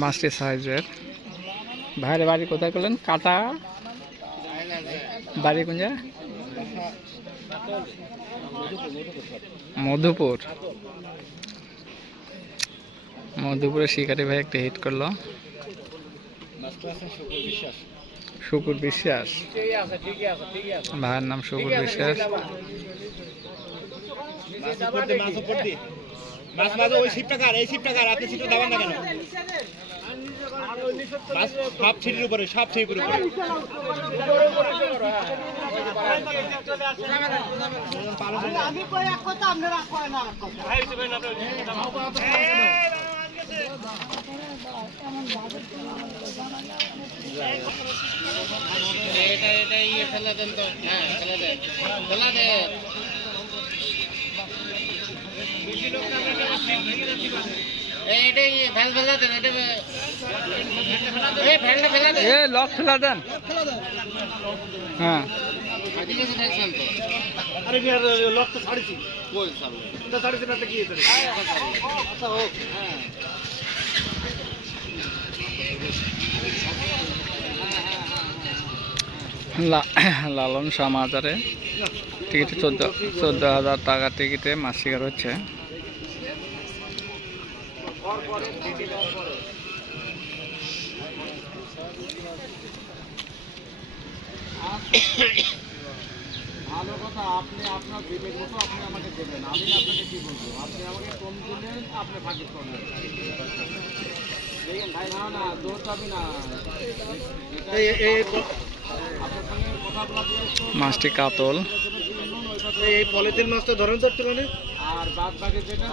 মাছটি সাইজের ভাইয়ের বাড়ি কোথায় করলেন? কাটা বাড়ি কোন মধুপুর। মধুপুরে শিকারি ভাই একটা হিট করল। শুকুর বিশ্বাস। ভাইয়ের নাম শুকুর বিশ্বাস। মাছ মাছ ওই শিপটা কার? এই শিপটা কার? শিপটা দাবান না কেন? সাপ ছিটির উপরে সাপ ছিটির উপরে। না এটা এটা ইয়ে ফেলে দেন তো হ্যাঁ এইটা ইয়ে ফেল ফেলা দেন এটা এই ফেলটা ফেলা দেন। এ লক ফেলা দেন। হ্যাঁ। লালন শাহ মাজারে। টিকিটে চোদ্দ চোদ্দ হাজার টাকা টিকিটে মাছ শিকার হচ্ছে। ভালো কথা আপনি আপনার বিবেক মতো আপনি আমাকে দেবেন আমি আপনাকে কি বলব আপনি আমাকে কম দিলেন আপনি ভাগে করবেন দেখেন ভাই না না দৌড় যাবি না মাছটি কাতল। এই পলিথিন মাছটা ধরেন তো একটু আর বাদ বাকি যেটা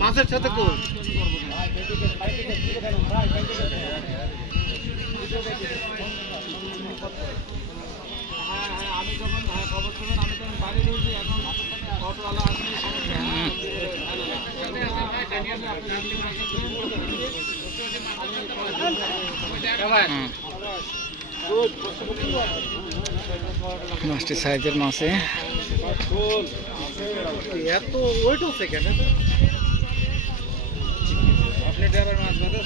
মাছের সাথে কোন আমি যখন খবর শুনবেন আমি তখন বাড়ি রয়েছি এখন অটোওয়ালা আসলে সমস্যা। মাছটি সাইজের মাছে এত ওয়েট হচ্ছে কেন আপনি ড্রাইভার মাছ বাঁধে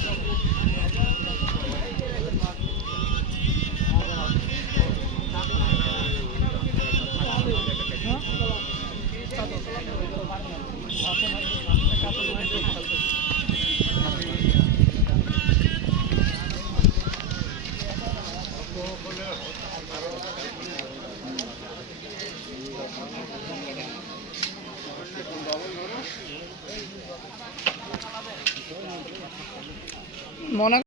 মনে